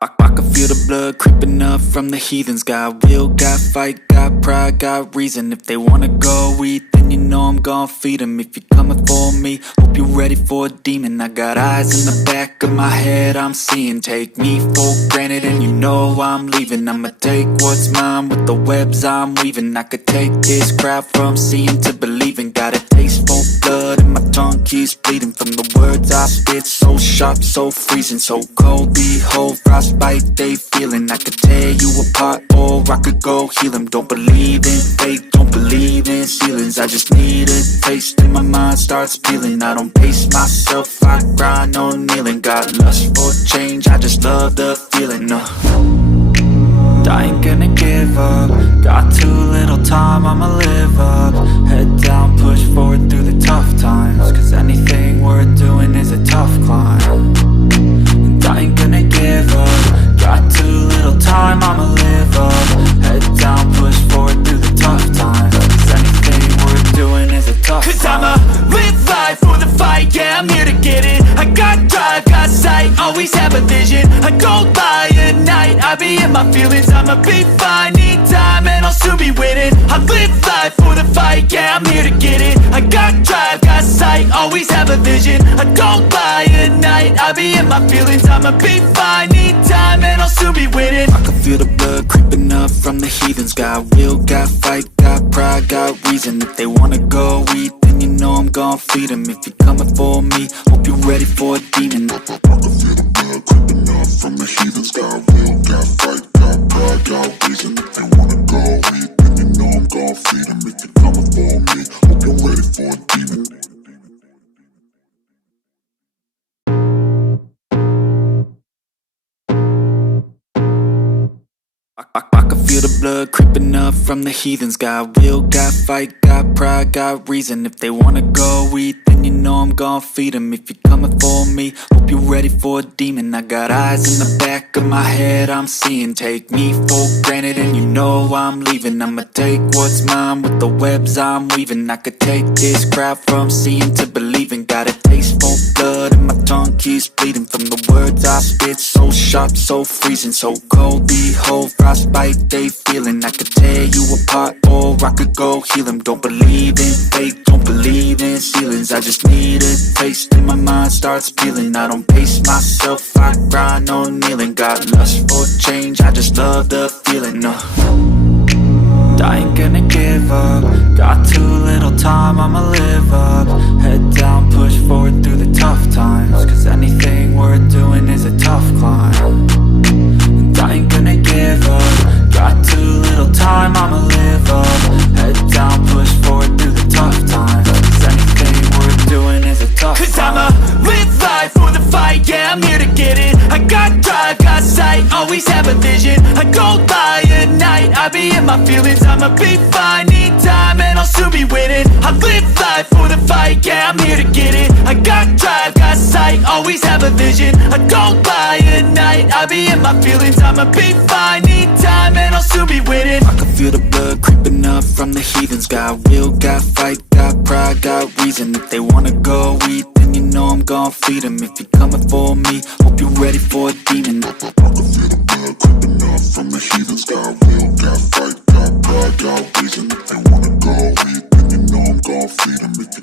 I can feel the blood creeping up from the heathens. Got will, got fight, got pride, got reason. If they wanna go eat, then you know I'm gon' feed them. If you're coming for me, hope you're ready for a demon. I got eyes in the back of my head, I'm seeing. Take me for granted and you know I'm leaving. I'ma take what's mine with the webs I'm weaving. I could take this crowd from seeing to believing. Got a taste for blood and my tongue keeps bleeding from the words I spit. So sharp, so freezing, so cold. Behold, frostbite they feeling. I could tear you apart or I could go heal them. Don't believe in fate, don't believe in ceilings. I just need a taste and my mind starts peeling. I don't pace myself, I grind on kneeling. Got lust for change, I just love the feeling. I ain't gonna give up. Got too little time, I'ma live up. Head down, push forward through the tough times. Cause anything worth doing is a tough climb. And I ain't gonna give up. Got too little time, I'ma live up. Head down, push forward through the tough times. Cause anything worth doing is a tough climb. Cause I'ma live life for the fight, yeah, I'm here to get it. I got drive, got sight, always have a vision. I go by at night, I be in my feelings. I'ma be fine, need time and I'll soon be winning. I live life for the fight, yeah, I'm here to get it. I got drive, got sight, always have a vision. I don't lie at night, I be in my feelings. I'ma be fine, need time and I'll soon be winning. I can feel the blood creeping up from the heathens. Got will, got fight, got pride, got reason. If they wanna go eat, then you know I'm gon' feed them. If you're coming for me, hope you're ready for a demon. I can feel the blood creeping up from the heathens. Got will, got fight, got pride, got reason. If they wanna go eat, then you know I'm gon' feed them. If you're coming for me, hope you're ready for a demon. I can feel the blood creeping up from the heathens. Got will, got fight, got pride, got reason. If they wanna go eat, then you know I'm gon' feed them. If you're coming for me, hope you're ready for a demon. I got eyes in the back of my head, I'm seeing. Take me for granted and you know I'm leaving. I'ma take what's mine with the webs I'm weaving. I could take this crowd from seeing to believing. Got a taste for blood and my tongue keeps bleeding from the words I spit. So sharp, so freezing, so cold. Behold, frostbite they feeling. I could tear you apart or I could go heal them. Don't believe in fate, don't believe in ceilings. I just need a taste and my mind starts peeling. I don't pace myself, I grind on kneeling. Got lust for change, I just love the feeling. I ain't gonna give up. Got too little time, I'ma live up. Head down, push forward through the tough times. Cause anything worth doing is a tough climb. And I ain't gonna give up. Got too little time, I'ma live up. Head down, push forward through the tough times. Cause anything worth doing is a tough climb. Cause I'ma live life for the fight, yeah, I'm here to get it. I got drive, got sight, always have a vision. I go by at night, I be in my feelings. I'ma be fine, need time and I'll soon be winning. I live life for the fight, yeah, I'm here to get it. I got drive, got sight, always have a vision. I don't lie at night, I be in my feelings. I'ma be fine, need time and I'll soon be winning. I can feel the blood creeping up from the heathens. Got will, got fight, got pride, got reason. If they wanna go eat, then you know I'm gon' feed them. If you're coming for me, hope you're ready for a demon. I can feel the blood creeping up from the heathens. Got will, got fight, got pride, got reason. If they wanna go eat, then you know I'm gon' feed them. If